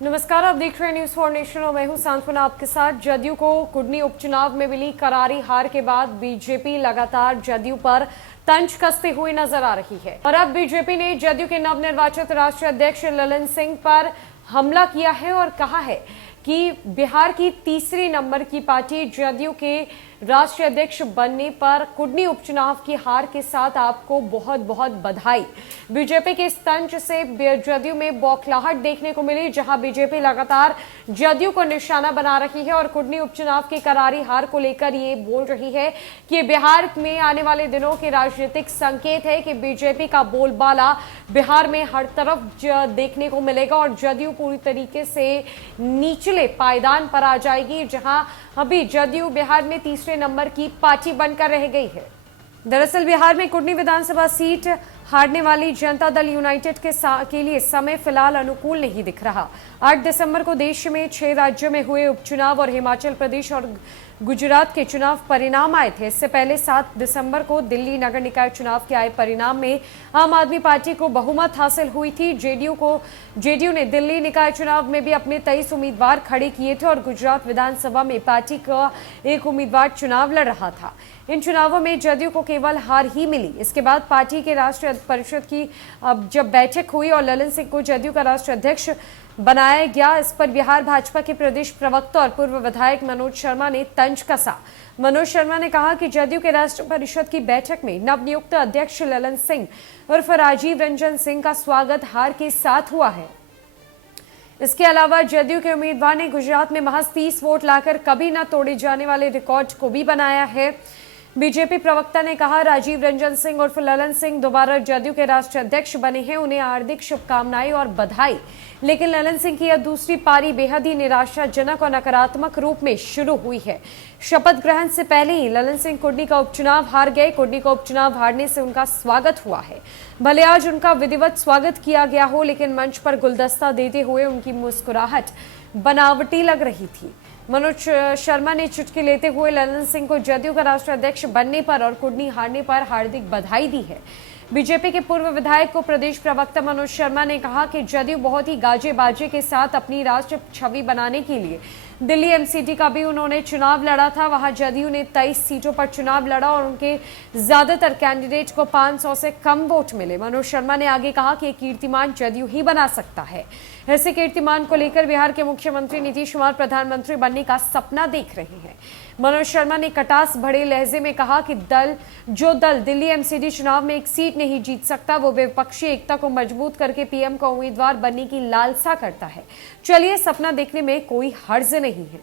नमस्कार, आप देख रहे हैं न्यूज फॉर नेशन और मैं हूं सांत्वना आपके साथ। जदयू को कुडनी उपचुनाव में मिली करारी हार के बाद बीजेपी लगातार जदयू पर तंज कसते हुए नजर आ रही है और अब बीजेपी ने जदयू के नवनिर्वाचित राष्ट्रीय अध्यक्ष ललन सिंह पर हमला किया है और कहा है कि बिहार की तीसरी नंबर की पार्टी जदयू के राष्ट्रीय अध्यक्ष बनने पर कुडनी उपचुनाव की हार के साथ आपको बहुत बहुत बधाई। बीजेपी के इस तंज से जदयू में बौखलाहट देखने को मिली, जहां बीजेपी लगातार जदयू को निशाना बना रही है और कुडनी उपचुनाव की करारी हार को लेकर ये बोल रही है कि बिहार में आने वाले दिनों के राजनीतिक संकेत है कि बीजेपी का बोलबाला बिहार में हर तरफ देखने को मिलेगा और जदयू पूरी तरीके से निचले पायदान पर आ जाएगी, जहां अभी जदयू बिहार में तीसरे नंबर की पार्टी बनकर रह गई है। दरअसल बिहार में कुडनी विधानसभा सीट हारने वाली जनता दल यूनाइटेड के लिए समय फिलहाल अनुकूल नहीं दिख रहा। 8 दिसंबर को देश में 6 राज्यों में हुए उपचुनाव और हिमाचल प्रदेश और गुजरात के चुनाव परिणाम आए थे। इससे पहले 7 दिसंबर को दिल्ली नगर निकाय चुनाव के आए परिणाम में आम आदमी पार्टी को बहुमत हासिल हुई थी। जेडीयू ने दिल्ली निकाय चुनाव में भी अपने 23 उम्मीदवार खड़े किए थे और गुजरात विधानसभा में पार्टी का एक उम्मीदवार चुनाव लड़ रहा था। इन चुनावों में जदयू को केवल हार ही मिली। इसके बाद पार्टी के राष्ट्रीय परिषद की जब बैठक हुई और ललन सिंह को जदयू का राष्ट्रीय अध्यक्ष बनाया गया, इस पर बिहार भाजपा के प्रदेश प्रवक्ता और पूर्व विधायक मनोज शर्मा ने तंज कसा। मनोज शर्मा ने कहा कि जदयू के राष्ट्रीय परिषद की बैठक में नवनियुक्त अध्यक्ष ललन सिंह उर्फ राजीव रंजन सिंह का स्वागत हार के साथ हुआ है। इसके अलावा जदयू के उम्मीदवार ने गुजरात में महज 30 वोट लाकर कभी न तोड़े जाने वाले रिकॉर्ड को भी बनाया है। बीजेपी प्रवक्ता ने कहा, राजीव रंजन सिंह उर्फ ललन सिंह दोबारा जदयू के राष्ट्रीय अध्यक्ष बने हैं, उन्हें हार्दिक शुभकामनाएं और बधाई। लेकिन ललन सिंह की यह दूसरी पारी बेहद ही निराशाजनक और नकारात्मक रूप में शुरू हुई है। शपथ ग्रहण से पहले ही ललन सिंह कुडनी का उपचुनाव हार गए। कुडनी का उपचुनाव हारने से उनका स्वागत हुआ है। भले आज उनका विधिवत स्वागत किया गया हो, लेकिन मंच पर गुलदस्ता देते हुए उनकी मुस्कुराहट बनावटी लग रही थी। मनोज शर्मा ने चुटकी लेते हुए ललन सिंह को जदयू का राष्ट्रीय अध्यक्ष बनने पर और कुडनी हारने पर हार्दिक बधाई दी है। बीजेपी के पूर्व विधायक को प्रदेश प्रवक्ता मनोज शर्मा ने कहा कि जदयू बहुत ही गाजे बाजे के साथ अपनी राष्ट्रीय छवि बनाने के लिए दिल्ली एमसीडी का भी उन्होंने चुनाव लड़ा था। वहां जदयू ने 23 सीटों पर चुनाव लड़ा और उनके ज्यादातर कैंडिडेट को 500 से कम वोट मिले। मनोज शर्मा ने आगे कहा कि कीर्तिमान जदयू ही बना सकता है। ऐसे कीर्तिमान को लेकर बिहार के मुख्यमंत्री नीतीश कुमार प्रधानमंत्री बनने का सपना देख रहे हैं। मनोज शर्मा ने कटास भरे लहजे में कहा कि जो दल दिल्ली एमसीडी चुनाव में एक सीट नहीं जीत सकता, वो विपक्षी एकता को मजबूत करके पीएम का उम्मीदवार बनने की लालसा करता है। चलिए, सपना देखने में कोई हर्ज नहीं है।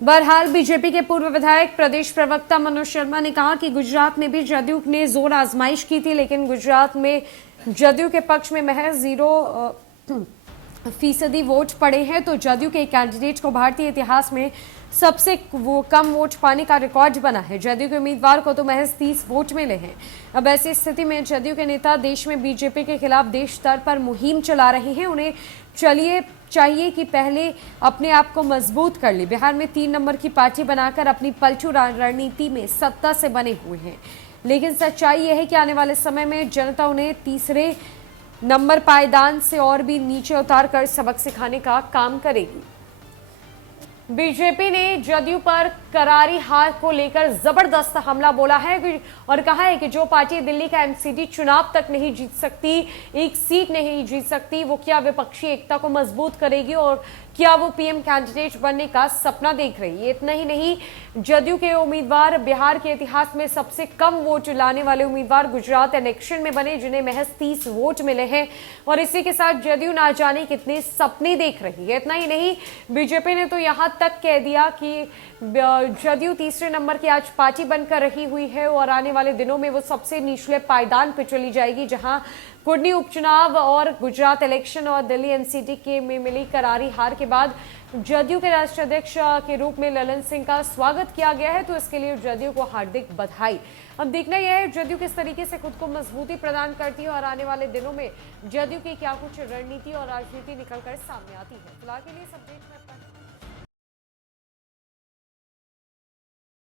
बहरहाल बीजेपी के पूर्व विधायक प्रदेश प्रवक्ता मनोज शर्मा ने कहा कि गुजरात में भी जदयू ने जोर आजमाइश की थी, लेकिन गुजरात में जदयू के पक्ष में महज 0% वोट पड़े हैं। तो जदयू के कैंडिडेट को भारतीय इतिहास में सबसे कम वोट पाने का रिकॉर्ड बना है। जदयू के उम्मीदवार को तो महज 30 वोट मिले हैं। अब ऐसी स्थिति में जदयू के नेता देश में बीजेपी के खिलाफ देश स्तर पर मुहिम चला रहे हैं। उन्हें चाहिए कि पहले अपने आप को मजबूत कर ले। बिहार में 3 नंबर की पार्टी बनाकर अपनी पलटू रणनीति में सत्ता से बने हुए हैं, लेकिन सच्चाई यह है कि आने वाले समय में जनता उन्हें तीसरे नंबर पायदान से और भी नीचे उतार कर सबक सिखाने का काम करेगी। बीजेपी ने जदयू पर करारी हार को लेकर जबरदस्त हमला बोला है और कहा है कि जो पार्टी दिल्ली का एमसीडी चुनाव तक नहीं जीत सकती, एक सीट नहीं जीत सकती, वो क्या विपक्षी एकता को मजबूत करेगी और क्या वो पीएम कैंडिडेट बनने का सपना देख रही है। इतना ही नहीं, जदयू के उम्मीदवार बिहार के इतिहास में सबसे कम वोट लाने वाले उम्मीदवार गुजरात इलेक्शन में बने, जिन्हें महज 30 वोट मिले हैं और इसी के साथ जदयू ना जाने कितने सपने देख रही है। इतना ही नहीं, बीजेपी ने तो यहां तक कह दिया कि जदयू तीसरे नंबर की आज पार्टी बनकर रही हुई है और आने वाले दिनों में वो सबसे निचले पायदान पर चली जाएगी, जहां कुडनी उपचुनाव और गुजरात इलेक्शन और दिल्ली एमसीडी के में मिली करारी हार के बाद जदयू के राष्ट्रीय अध्यक्ष के रूप में ललन सिंह का स्वागत किया गया है। तो इसके लिए जदयू को हार्दिक बधाई। अब देखना यह है जदयू किस तरीके से खुद को मजबूती प्रदान करती है और आने वाले दिनों में जदयू की क्या कुछ रणनीति और राजनीति निकलकर सामने आती है। फिलहाल के लिए इस अपडेट में